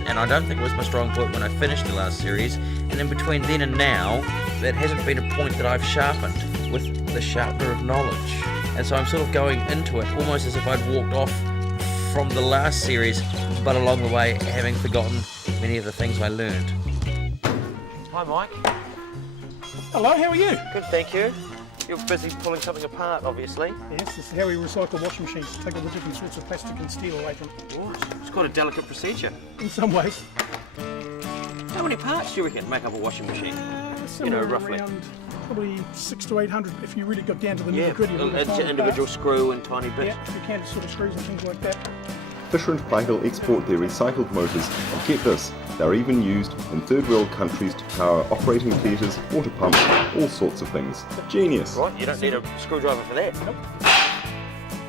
and I don't think it was my strong point when I finished the last series, and in between then and now, that hasn't been a point that I've sharpened with the sharpener of knowledge. And so I'm sort of going into it almost as if I'd walked off from the last series, but along the way having forgotten many of the things I learned. Hi Mike. Hello, how are you? Good, thank you. You're busy pulling something apart, obviously. Yes, this is how we recycle washing machines. Take all the different sorts of plastic and steel away from it. Oh, it's quite a delicate procedure. In some ways. How many parts do you reckon make up a washing machine? Roughly. Around probably 600 to 800 if you really got down to the nitty-gritty of the individual screw and tiny bits. Yeah, you can sort of screws and things like that. Fisher and Pryhill export their recycled motors, and get this, they're even used in third world countries to power operating theatres, water pumps, all sorts of things. Genius! Right, you don't need a screwdriver for that. Nope.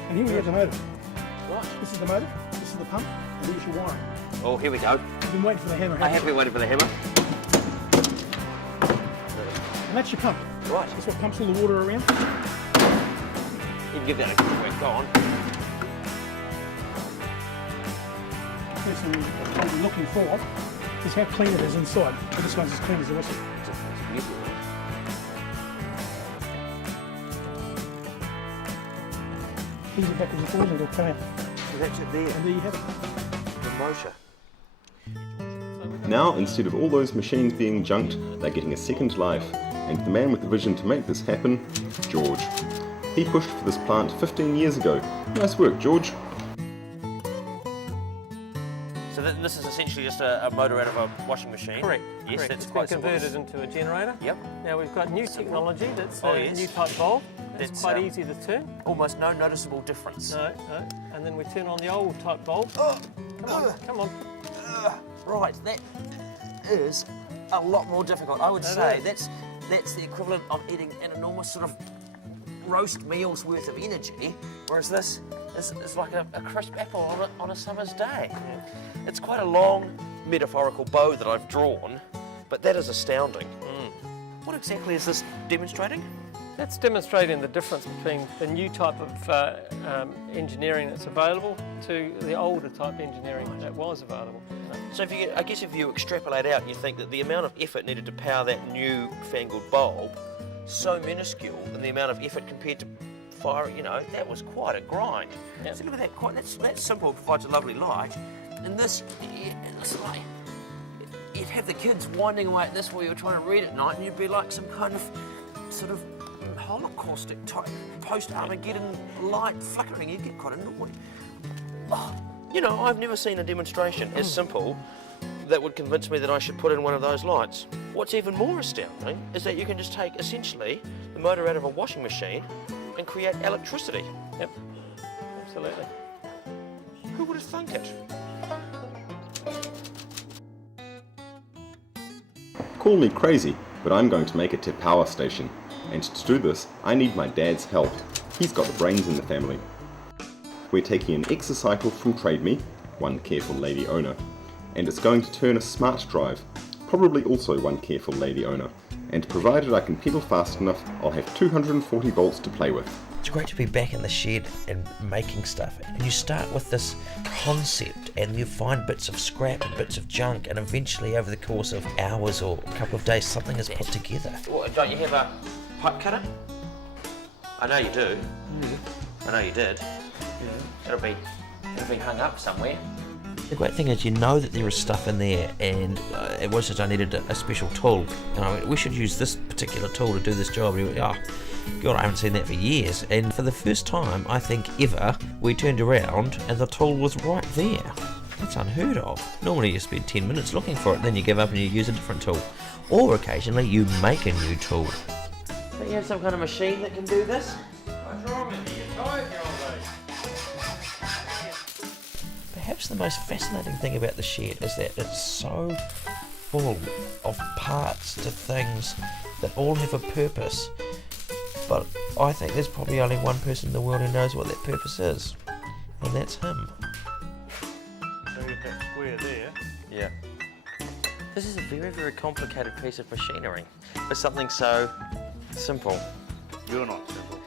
And here we have the motor. Right. This is the motor, this is the pump, and here's your wiring. Oh, here we go. You've been waiting for the hammer. I have been waiting for the hammer. And that's your pump. Right. That's what pumps all the water around. You can give that a quick work. Go on. First thing we're looking for is how clean it is inside. So this one's as clean as the rest of it. It's beautiful. Easy backwards and forwards and it'll come out. So that's it there. And there you have it. The motor. Now, instead of all those machines being junked, they're getting a second life. And the man with the vision to make this happen, George. He pushed for this plant 15 years ago. Nice work, George. So this is essentially just a motor out of a washing machine? Correct. Yes, correct. that's it's quite been simple. converted into a generator. Yep. Now we've got new technology that's Oh, a yes. new type bulb. That's, It's quite easy to turn. Almost no noticeable difference. No. And then we turn on the old type bulb. Come on. Right, that is a lot more difficult. I would say is. that's the equivalent of eating an enormous sort of roast meal's worth of energy, whereas this is like a crisp apple on a summer's day. Yeah. It's quite a long metaphorical bow that I've drawn, but that is astounding. What exactly is this demonstrating? That's demonstrating the difference between the new type of engineering that's available to the older type engineering that was available. So I guess if you extrapolate out, you think that the amount of effort needed to power that new fangled bulb, so minuscule, and the amount of effort compared to firing, that was quite a grind. Yep. So look at that, that's simple, provides a lovely light, and this, it's like, you'd have the kids winding away at this while you were trying to read at night, and you'd be like some kind of sort of holocaustic type post-Armageddon light flickering. You'd get quite annoyed. I've never seen a demonstration as simple that would convince me that I should put in one of those lights. What's even more astounding is that you can just take essentially the motor out of a washing machine and create electricity. Yep, absolutely. Who would have thunk it? Call me crazy, but I'm going to make it to power station. And to do this, I need my dad's help. He's got the brains in the family. We're taking an exocycle from TradeMe, one careful lady owner, and it's going to turn a smart drive, probably also one careful lady owner, and provided I can pedal fast enough, I'll have 240 volts to play with. It's great to be back in the shed and making stuff, and you start with this concept and you find bits of scrap and bits of junk, and eventually over the course of hours or a couple of days something is put together. Well, don't you have a pipe cutter? I know you do. I know you did. It'll be hung up somewhere. The great thing is you know that there is stuff in there, and it was just I needed a special tool. And I went, we should use this particular tool to do this job. And he went, oh, God, I haven't seen that for years. And for the first time, I think ever, we turned around and the tool was right there. That's unheard of. Normally you spend 10 minutes looking for it, then you give up and you use a different tool. Or occasionally you make a new tool. Don't you have some kind of machine that can do this? What's wrong with you? You're tired, Perhaps the most fascinating thing about the shed is that it's so full of parts to things that all have a purpose. But I think there's probably only one person in the world who knows what that purpose is, and that's him. So you've got square there. Yeah. This is a very, very complicated piece of machinery for something so simple. You're not simple.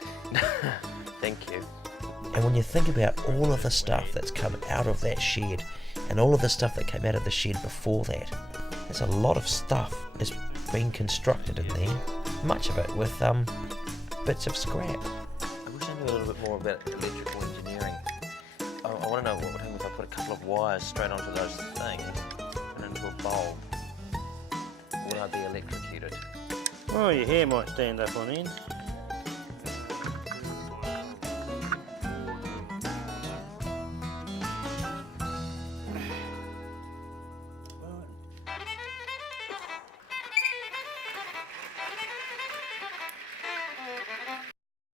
Thank you. And when you think about all of the stuff that's come out of that shed, and all of the stuff that came out of the shed before that. There's a lot of stuff that's been constructed in there, much of it with bits of scrap. I wish I knew a little bit more about electrical engineering. I want to know what would happen if I put a couple of wires straight onto those things and into a bulb. Would I be electrocuted? Well, your hair might stand up on end.